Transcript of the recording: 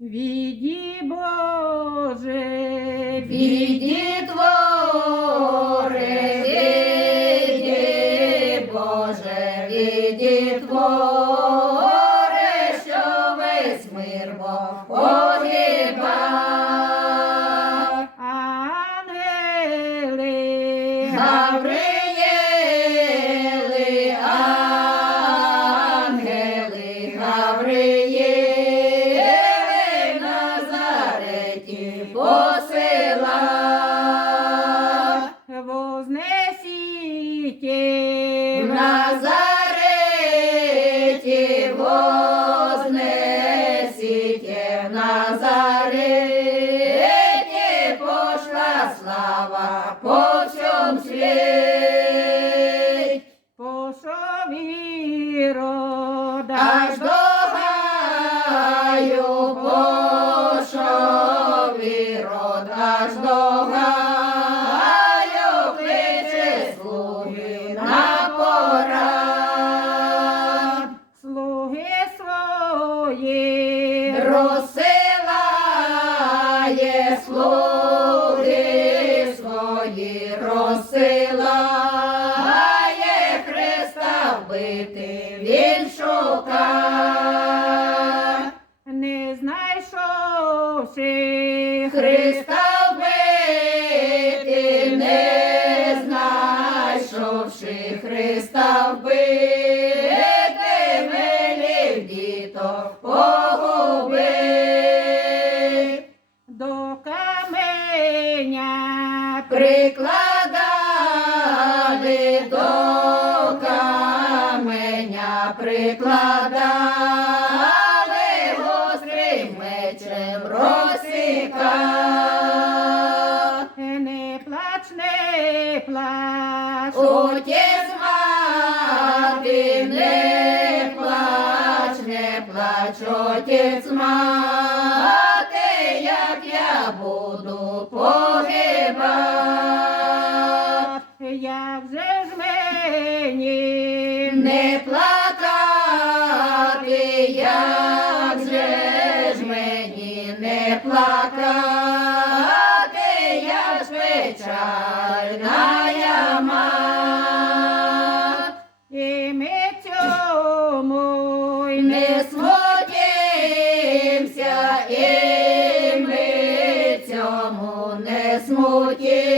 Віді Боже, Віді твори, віді Боже, віді твори, що весь мир погиба. ангели, Гавриєли, ангели, Гавриєли, Назареті посила. вознесите В Назареті вознесите, в Назареті пошла слава по всьому світ. пошові рода, Аж до гаю пошов Ірод, аж до гаю кличе слуги на порад. слуги свої, Розсилає слуги свої, розсилає Христа вбити, він шукає. не знайшовши Христа вбити, не знайшовши Христа вбити, велів діток погубить. до каменя Прикладали до каменя, прикладали гострим мечем розсікав. не плач, не плач, Отець мати, не плач, не плач, отець мати, як я буду погибати. як же ж мені Не плакати, як же ж мені не плакати, як ж печальна я мать. і ми цьому й Не смутімся, і ми цьому не смутімся.